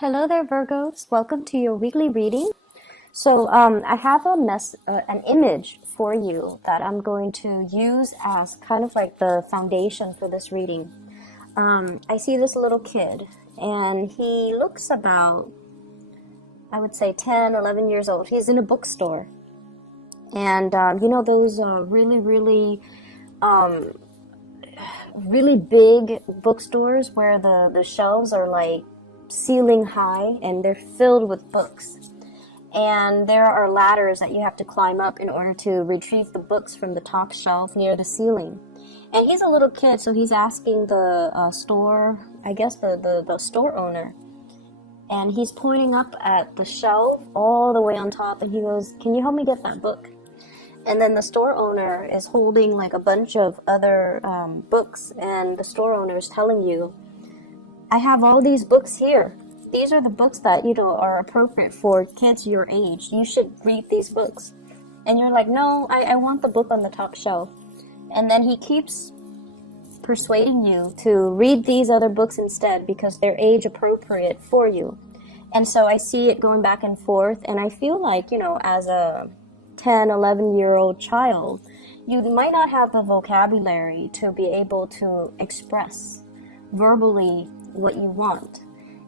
Hello there, Virgos. Welcome to your weekly reading. So, I have an image for you that I'm going to use as kind of like the foundation for this reading. I see this little kid, and he looks about, I would say, 10, 11 years old. He's in a bookstore, and you know those um, really big bookstores where the shelves are like ceiling high and they're filled with books, and there are ladders that you have to climb up in order to retrieve the books from the top shelf near the ceiling. And he's a little kid, so he's asking the store, I guess the store owner, and he's pointing up at the shelf all the way on top, and he goes, "Can you help me get that book?" And then the store owner is holding like a bunch of other books, and the store owner is telling you, "I have all these books here. These are the books that, are appropriate for kids your age. You should read these books." And you're like, "No, I want the book on the top shelf." And then he keeps persuading you to read these other books instead because they're age appropriate for you. And so I see it going back and forth, and I feel like, as a 10, 11-year-old child, you might not have the vocabulary to be able to express verbally what you want.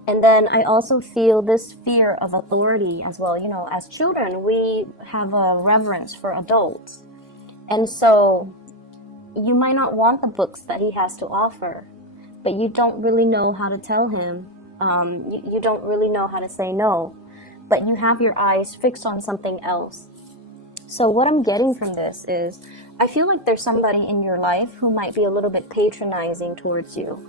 And then I also feel this fear of authority as well. As children, we have a reverence for adults. And so you might not want the books that he has to offer, but you don't really know how to tell him. You don't really know how to say no, but you have your eyes fixed on something else. So what I'm getting from this is, I feel like there's somebody in your life who might be a little bit patronizing towards you.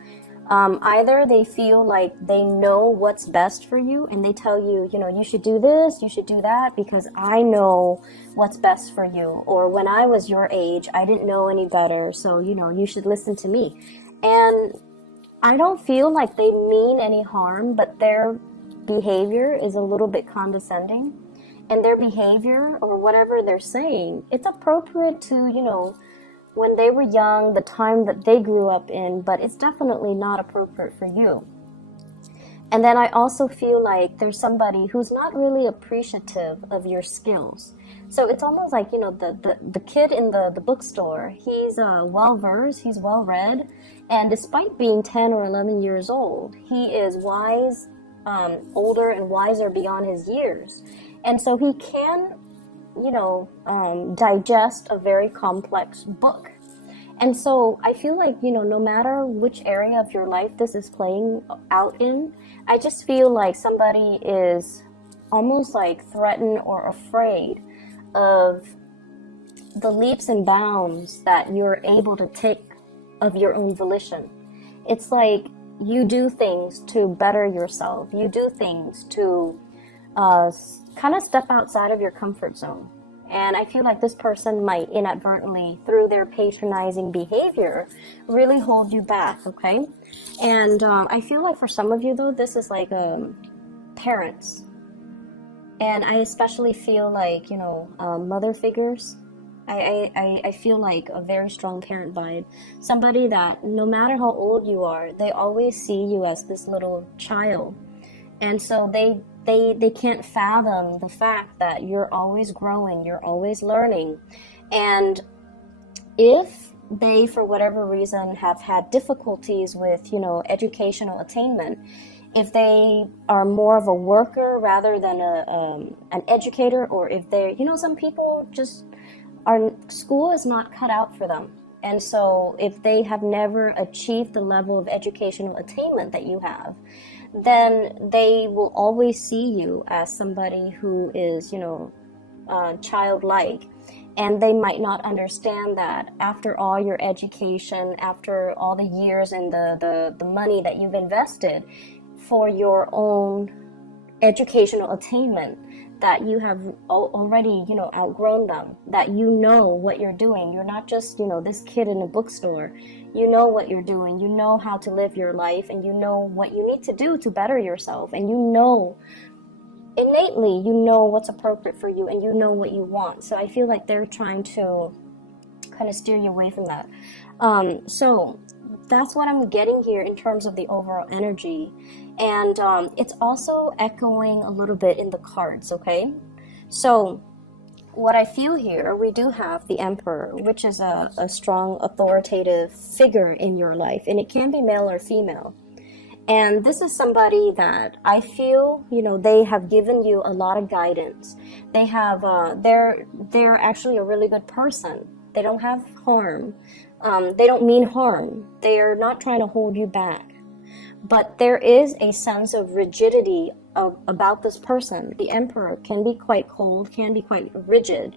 Either they feel like they know what's best for you, and they tell you, you should do this, you should do that, because I know what's best for you. Or when I was your age, I didn't know any better, so, you should listen to me. And I don't feel like they mean any harm, but their behavior is a little bit condescending. And their behavior, or whatever they're saying, it's appropriate to, when they were young, the time that they grew up in, but it's definitely not appropriate for you. And then I also feel like there's somebody who's not really appreciative of your skills. So it's almost like, the kid in the bookstore, he's well-versed, he's well-read, and despite being 10 or 11 years old, he is wise, older and wiser beyond his years. And so he can digest a very complex book. And so I feel like, no matter which area of your life this is playing out in, I just feel like somebody is almost like threatened or afraid of the leaps and bounds that you're able to take of your own volition. It's like you do things to better yourself. You do things to kind of step outside of your comfort zone. And I feel like this person might inadvertently, through their patronizing behavior, really hold you back, okay? And I feel like for some of you, though, this is like parents. And I especially feel like, mother figures. I feel like a very strong parent vibe. Somebody that no matter how old you are, they always see you as this little child. And so they can't fathom the fact that you're always growing, you're always learning. And if they, for whatever reason, have had difficulties with, educational attainment, if they are more of a worker rather than an educator, or if they're, some people just school is not cut out for them. And so if they have never achieved the level of educational attainment that you have, then they will always see you as somebody who is, childlike. And they might not understand that after all your education, after all the years and the money that you've invested for your own educational attainment, that you have already, outgrown them, that you know what you're doing. You're not just, this kid in a bookstore. You know what you're doing. You know how to live your life, and you know what you need to do to better yourself. And innately, you know what's appropriate for you, and you know what you want. So I feel like they're trying to kind of steer you away from that. So that's what I'm getting here in terms of the overall energy. And it's also echoing a little bit in the cards, okay? So what I feel here, we do have the Emperor, which is a strong authoritative figure in your life, and it can be male or female. And this is somebody that I feel, you know, they have given you a lot of guidance. They have, they're actually a really good person. They don't have harm. They don't mean harm. They are not trying to hold you back. But there is a sense of rigidity about this person. The Emperor can be quite cold, can be quite rigid.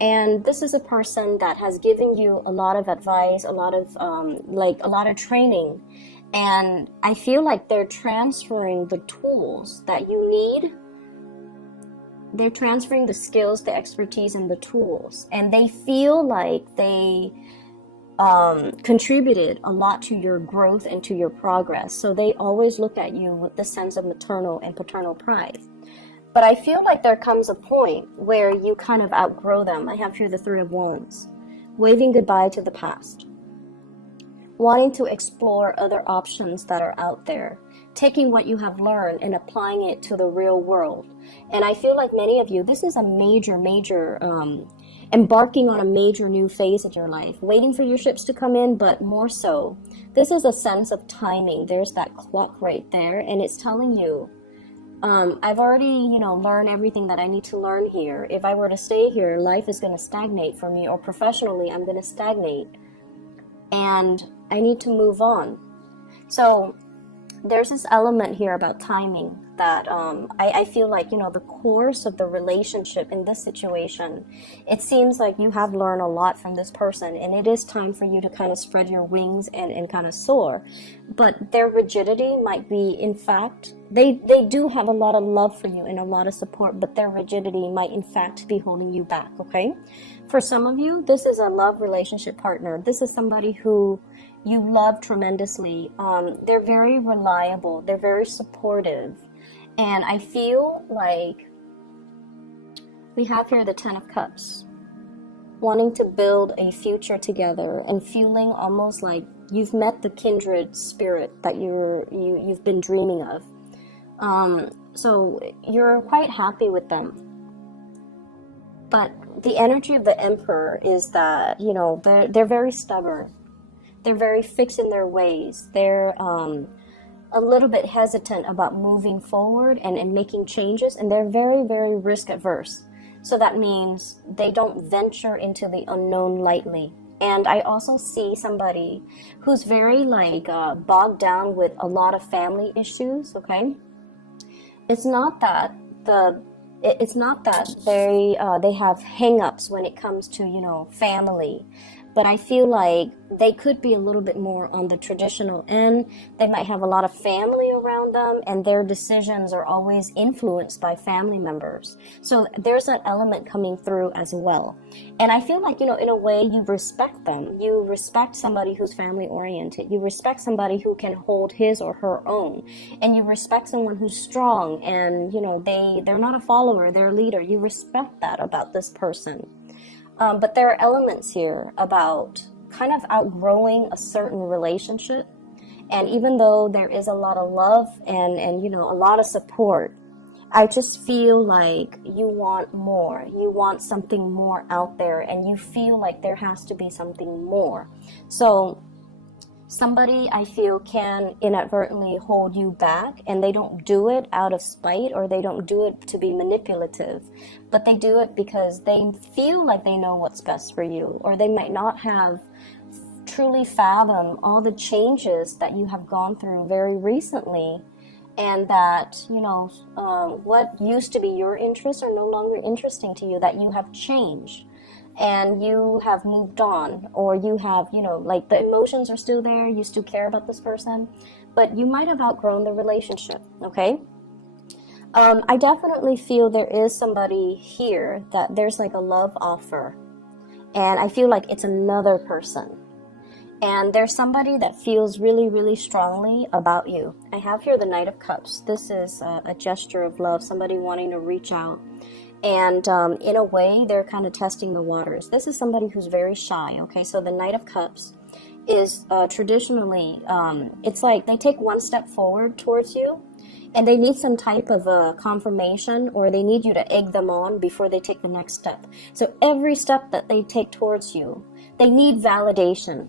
And this is a person that has given you a lot of advice, a lot of a lot of training. And I feel like they're transferring the tools that you need. They're transferring the skills, the expertise, and the tools. And they feel like they contributed a lot to your growth and to your progress. So they always look at you with the sense of maternal and paternal pride. But I feel like there comes a point where you kind of outgrow them. I have here the Three of Wands, waving goodbye to the past, wanting to explore other options that are out there, taking what you have learned and applying it to the real world. And I feel like many of you, this is a major embarking on a major new phase of your life, waiting for your ships to come in, but more so, this is a sense of timing. There's that clock right there, and it's telling you, I've already, learned everything that I need to learn here. If I were to stay here, life is going to stagnate for me, or professionally, I'm going to stagnate, and I need to move on. So there's this element here about timing that I feel like, the course of the relationship in this situation, it seems like you have learned a lot from this person, and it is time for you to kind of spread your wings and kind of soar. But their rigidity might be, in fact, they do have a lot of love for you and a lot of support, but their rigidity might in fact be holding you back, okay? For some of you, this is a love relationship partner. This is somebody who you love tremendously. They're very reliable. They're very supportive. And I feel like we have here the Ten of Cups, wanting to build a future together and feeling almost like you've met the kindred spirit that you've been dreaming of. So you're quite happy with them. But the energy of the Emperor is that, they're very stubborn. They're very fixed in their ways. They're a little bit hesitant about moving forward and making changes, and they're very, very risk averse. So that means they don't venture into the unknown lightly. And I also see somebody who's very bogged down with a lot of family issues, okay? It's not that they have hang-ups when it comes to, family. But I feel like they could be a little bit more on the traditional end. They might have a lot of family around them, and their decisions are always influenced by family members. So there's that element coming through as well. And I feel like, in a way, you respect them. You respect somebody who's family-oriented. You respect somebody who can hold his or her own. And you respect someone who's strong and, they're not a follower, they're a leader. You respect that about this person. But there are elements here about kind of outgrowing a certain relationship. And even though there is a lot of love and a lot of support, I just feel like you want more. You want something more out there, and you feel like there has to be something more. So somebody, I feel, can inadvertently hold you back, and they don't do it out of spite, or they don't do it to be manipulative, but they do it because they feel like they know what's best for you, or they might not have truly fathomed all the changes that you have gone through very recently, and that, what used to be your interests are no longer interesting to you, that you have changed. And you have moved on, or you have, the emotions are still there, you still care about this person, but you might have outgrown the relationship, okay? I definitely feel there is somebody here that there's like a love offer, and I feel like it's another person. And there's somebody that feels really, really strongly about you. I have here the Knight of Cups. This is a gesture of love, somebody wanting to reach out. And in a way, they're kind of testing the waters. This is somebody who's very shy, okay? So the Knight of Cups is traditionally, it's like they take one step forward towards you, and they need some type of confirmation, or they need you to egg them on before they take the next step. So every step that they take towards you, they need validation.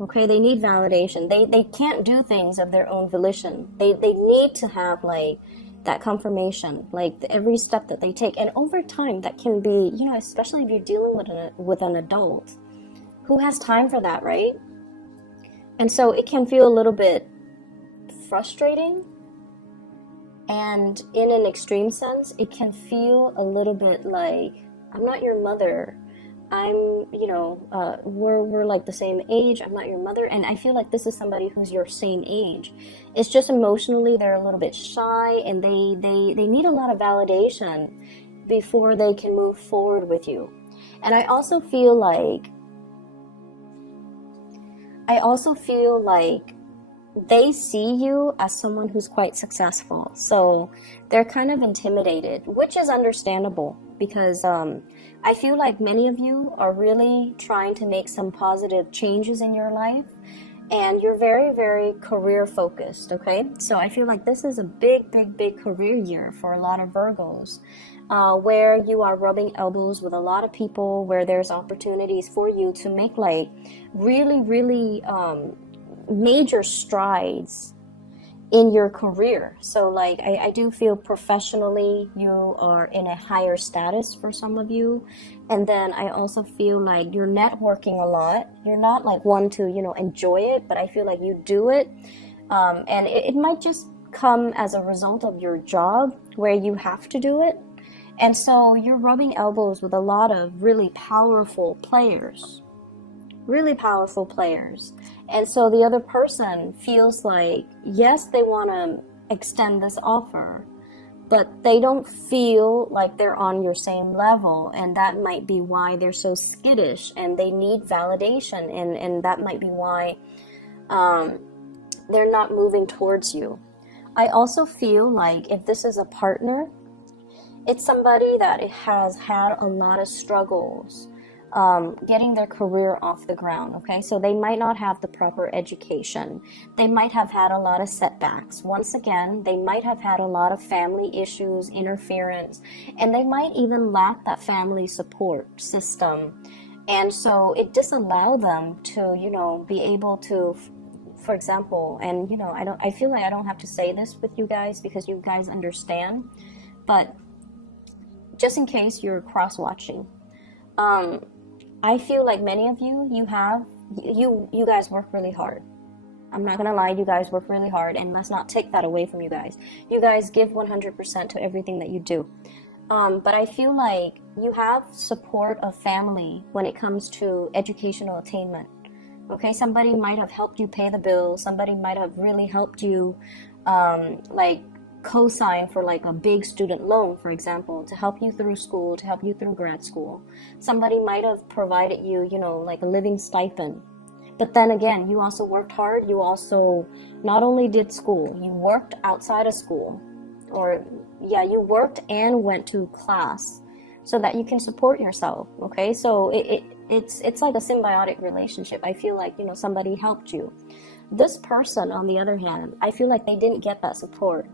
Okay, they need validation. They can't do things of their own volition. They need to have like that confirmation, like every step that they take. And over time, that can be, you know, especially if you're dealing with an adult, who has time for that, right? And so it can feel a little bit frustrating, and in an extreme sense, it can feel a little bit like, I'm not your mother. I'm, you know, we're like the same age. I'm not your mother. And I feel like this is somebody who's your same age. It's just emotionally they're a little bit shy, and they need a lot of validation before they can move forward with you. And I also feel like they see you as someone who's quite successful. So they're kind of intimidated, which is understandable, because I feel like many of you are really trying to make some positive changes in your life, and you're very, very career focused, okay? So I feel like this is a big, big, big career year for a lot of Virgos, where you are rubbing elbows with a lot of people, where there's opportunities for you to make like really, really major strides in your career. So like I do feel professionally you are in a higher status for some of you, and then I also feel like you're networking a lot. You're not like one to, you know, enjoy it, but I feel like you do it, and it might just come as a result of your job where you have to do it. And so you're rubbing elbows with a lot of really powerful players. And so the other person feels like, yes, they want to extend this offer, but they don't feel like they're on your same level. And that might be why they're so skittish, and they need validation. And that might be why they're not moving towards you. I also feel like if this is a partner, it's somebody that has had a lot of struggles getting their career off the ground, okay? So they might not have the proper education. They might have had a lot of setbacks. Once again, they might have had a lot of family issues, interference, and they might even lack that family support system. And so it disallowed them to, you know, be able to, for example, and, you know, I feel like I don't have to say this with you guys because you guys understand, but just in case you're cross-watching, I feel like many of you, you guys work really hard. I'm not gonna lie, you guys work really hard, and let's not take that away from you guys. You guys give 100% to everything that you do. But I feel like you have support of family when it comes to educational attainment. Okay, somebody might have helped you pay the bills. Somebody might have really helped you, like, co-sign for like a big student loan, for example, to help you through school, to help you through grad school. Somebody might have provided you, you know, like a living stipend. But then again, you also worked hard. You also not only did school, you worked outside of school, or yeah, you worked and went to class so that you can support yourself. Okay, so it's like a symbiotic relationship. I feel like, you know, somebody helped you. This person, on the other hand, I feel like they didn't get that support.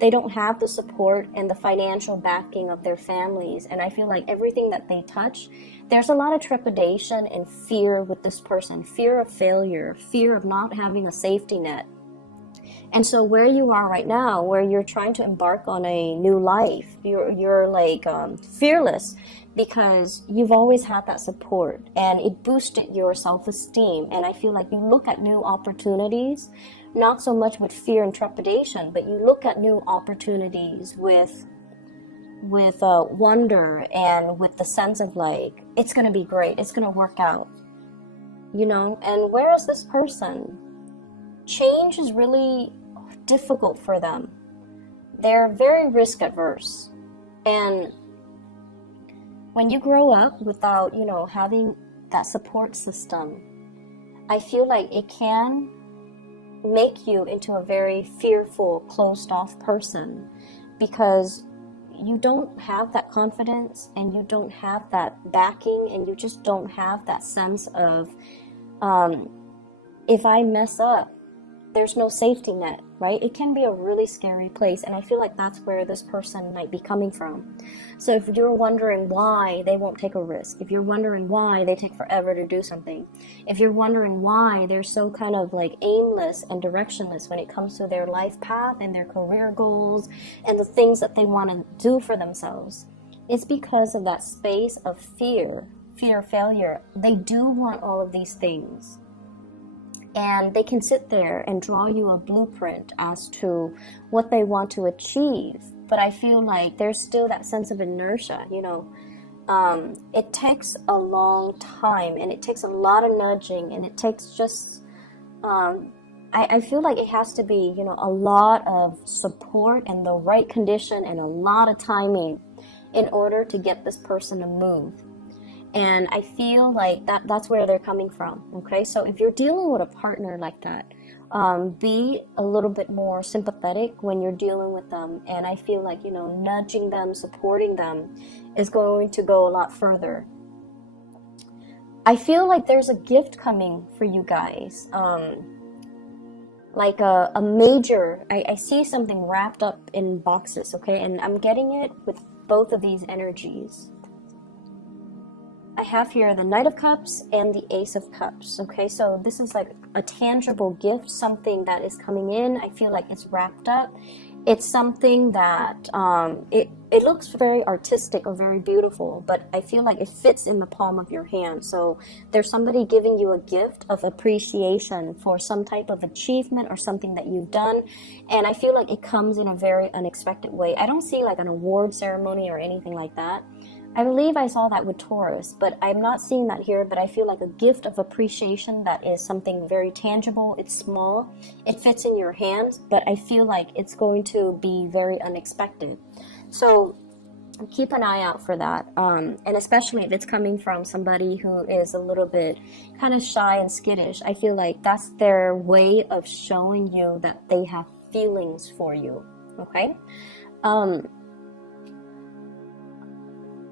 They don't have the support and the financial backing of their families. And I feel like everything that they touch, there's a lot of trepidation and fear with this person. Fear of failure, fear of not having a safety net. And so where you are right now, where you're trying to embark on a new life, you're like fearless because you've always had that support, and it boosted your self-esteem. And I feel like you look at new opportunities, not so much with fear and trepidation, but you look at new opportunities with wonder and with the sense of like, it's going to be great, it's going to work out, you know. And whereas this person, change is really difficult for them. They're very risk adverse, and when you grow up without, you know, having that support system, I feel like it can make you into a very fearful, closed off person, because you don't have that confidence and you don't have that backing, and you just don't have that sense of If I mess up, there's no safety net, right? It can be a really scary place, and I feel like that's where this person might be coming from. So if you're wondering why they won't take a risk, if you're wondering why they take forever to do something, if you're wondering why they're so kind of like aimless and directionless when it comes to their life path and their career goals and the things that they want to do for themselves, it's because of that space of fear of failure. They do want all of these things. And they can sit there and draw you a blueprint as to what they want to achieve. But I feel like there's still that sense of inertia, it takes a long time, and it takes a lot of nudging, and it takes just, I feel like it has to be, a lot of support and the right condition and a lot of timing in order to get this person to move. And I feel like that's where they're coming from, okay? So if you're dealing with a partner like that, be a little bit more sympathetic when you're dealing with them. And I feel like, nudging them, supporting them is going to go a lot further. I feel like there's a gift coming for you guys. Like a major, I see something wrapped up in boxes, okay? And I'm getting it with both of these energies. I have here the Knight of Cups and the Ace of Cups, okay? So this is like a tangible gift, something that is coming in. I feel like it's wrapped up. It's something that, it looks very artistic or very beautiful, but I feel like it fits in the palm of your hand. So there's somebody giving you a gift of appreciation for some type of achievement or something that you've done. And I feel like it comes in a very unexpected way. I don't see like an award ceremony or anything like that. I believe I saw that with Taurus, but I'm not seeing that here. But I feel like a gift of appreciation that is something very tangible. It's small. It fits in your hands, but I feel like it's going to be very unexpected. So keep an eye out for that. And especially if it's coming from somebody who is a little bit kind of shy and skittish, I feel like that's their way of showing you that they have feelings for you. Okay?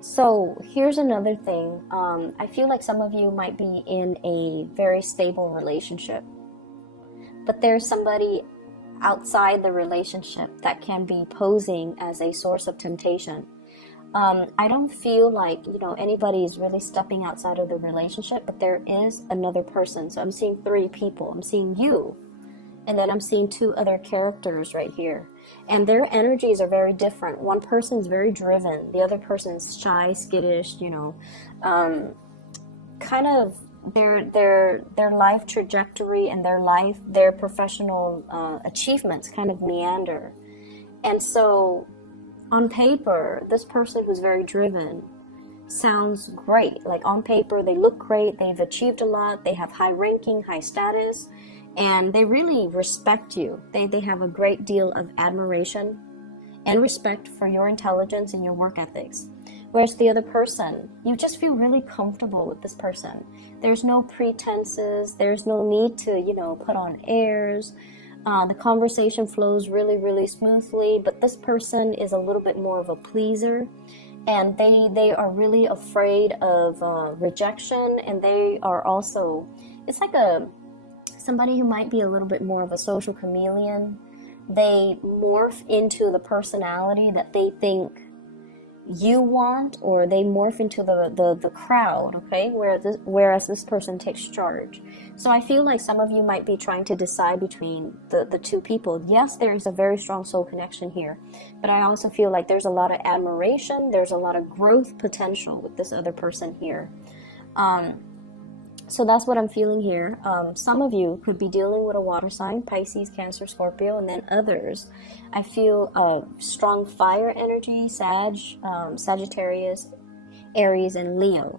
So here's another thing. I feel like some of you might be in a very stable relationship, but there's somebody outside the relationship that can be posing as a source of temptation. I don't feel like, anybody is really stepping outside of the relationship, but there is another person. So I'm seeing 3 people. I'm seeing you. And then I'm seeing 2 other characters right here. And their energies are very different. One person is very driven. The other person is shy, skittish, kind of their life trajectory and their professional achievements kind of meander. And so on paper, this person who's very driven sounds great. Like on paper, they look great. They've achieved a lot. They have high ranking, high status. And they really respect you. They have a great deal of admiration and respect for your intelligence and your work ethics. Whereas the other person, you just feel really comfortable with this person. There's no pretenses. There's no need to, put on airs. The conversation flows really, really smoothly. But this person is a little bit more of a pleaser. And they are really afraid of rejection. And they are also, it's like somebody who might be a little bit more of a social chameleon. They morph into the personality that they think you want, or they morph into the crowd, okay? Whereas this person takes charge. So I feel like some of you might be trying to decide between the 2 people. Yes, there is a very strong soul connection here, but I also feel like there's a lot of admiration, there's a lot of growth potential with this other person here. So that's what I'm feeling here. Some of you could be dealing with a water sign, Pisces, Cancer, Scorpio, and then others. I feel strong fire energy, Sagittarius, Aries, and Leo.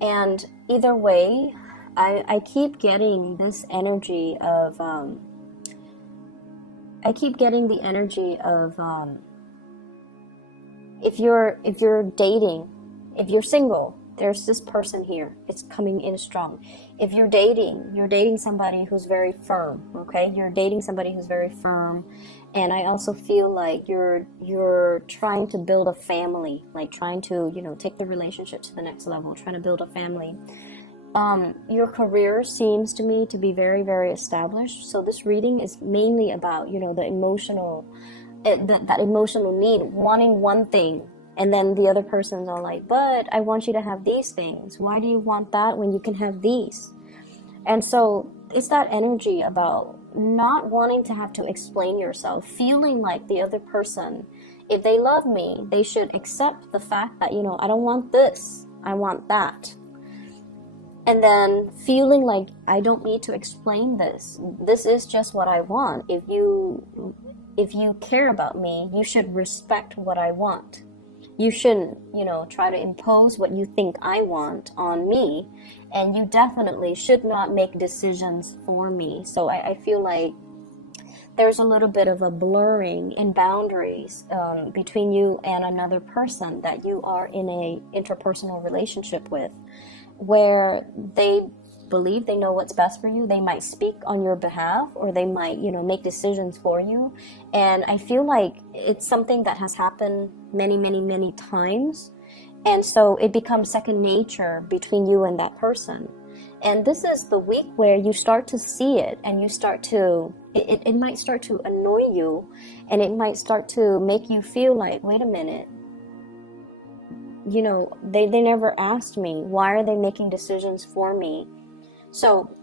And either way, I keep getting this energy of, if you're dating, if you're single, there's this person here. It's coming in strong. If you're dating somebody who's very firm, okay? You're dating somebody who's very firm. And I also feel like you're trying to build a family, like trying to, take the relationship to the next level, trying to build a family. Your career seems to me to be very, very established. So this reading is mainly about, you know, the emotional, that emotional need, wanting one thing. And then the other person's all like, but I want you to have these things. Why do you want that when you can have these? And so it's that energy about not wanting to have to explain yourself, feeling like the other person, if they love me, they should accept the fact that, you know, I don't want this, I want that. And then feeling like I don't need to explain this. This is just what I want. If you care about me, you should respect what I want. You shouldn't, you know, try to impose what you think I want on me. And you definitely should not make decisions for me. So I feel like there's a little bit of a blurring in boundaries between you and another person that you are in a interpersonal relationship with, where they believe they know what's best for you. They might speak on your behalf, or they might, you know, make decisions for you. And I feel like it's something that has happened many, many, many times. And so it becomes second nature between you and that person. And this is the week where you start to see it, and you start to, it might start to annoy you, and it might start to make you feel like, wait a minute, you know, they never asked me. Why are they making decisions for me? So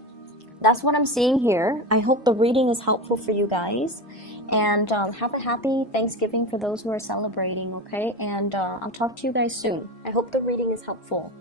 that's what I'm seeing here. I hope the reading is helpful for you guys. And have a happy Thanksgiving for those who are celebrating, okay? And I'll talk to you guys soon. I hope the reading is helpful.